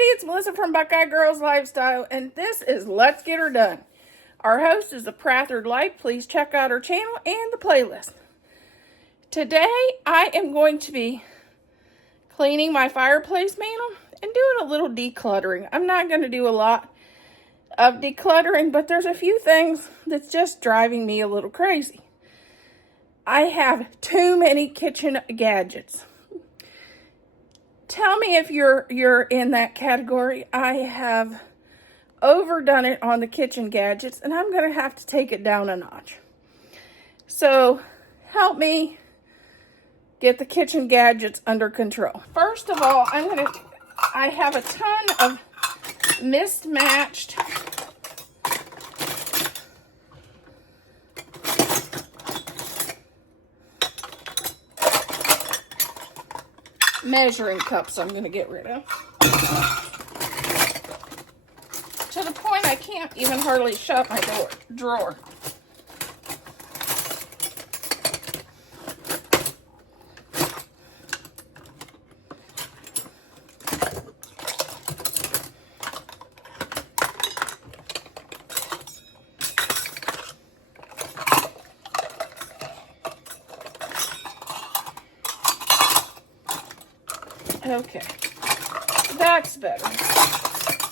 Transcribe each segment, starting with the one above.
it's Melissa from Buckeye Girls Lifestyle, and this is Let's Get Her Done. Our host is the Prathered Light. Please check out her channel and the playlist. Today, I am going to be cleaning my fireplace mantle and doing a little decluttering. I'm not going to do a lot of decluttering, but there's a few things that's just driving me a little crazy. I have too many kitchen gadgets. Tell me if you're in that category. I have overdone it on the kitchen gadgets, and I'm going to have to take it down a notch. So help me get the kitchen gadgets under control. First of all, I have a ton of mismatched measuring cups I'm going to get rid of. To the point I can't even hardly shut my drawer. Okay, that's better.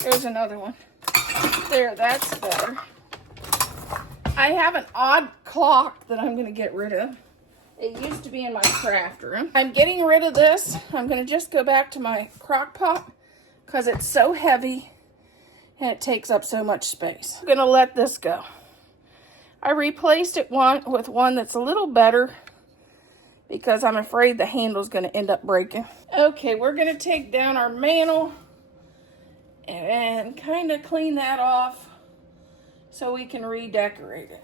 There's another one. There, that's better. I have an odd clock that I'm going to get rid of. It used to be in my craft room. I'm getting rid of this. I'm going to just go back to my crock pot because it's so heavy and it takes up so much space. I'm going to let this go. I replaced it with one that's a little better because I'm afraid the handle's going to end up breaking. Okay, we're going to take down our mantle and kind of clean that off so we can redecorate it.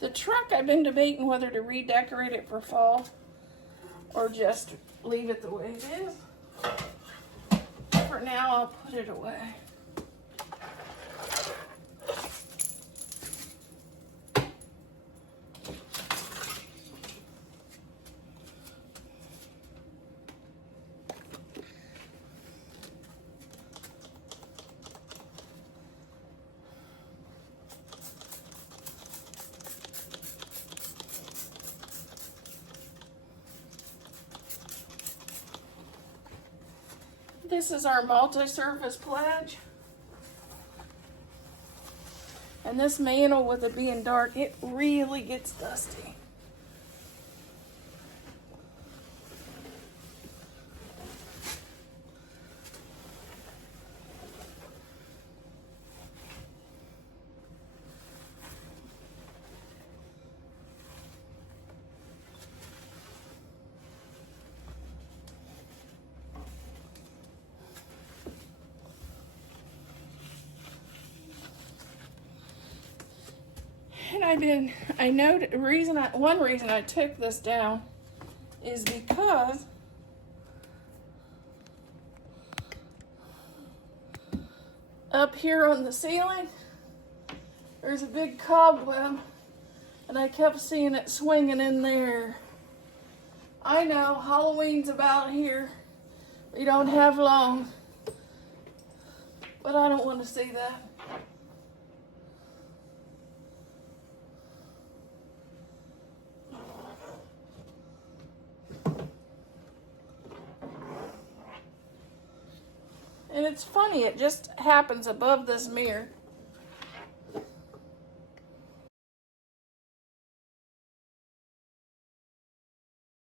The truck, I've been debating whether to redecorate it for fall or just leave it the way it is. For now, I'll put it away. This is our multi-surface pledge. And this mantle, with it being dark, it really gets dusty. And I know one reason I took this down is because up here on the ceiling, there's a big cobweb, and I kept seeing it swinging in there. I know, Halloween's about here. We don't have long, but I don't want to see that. And it's funny, it just happens above this mirror.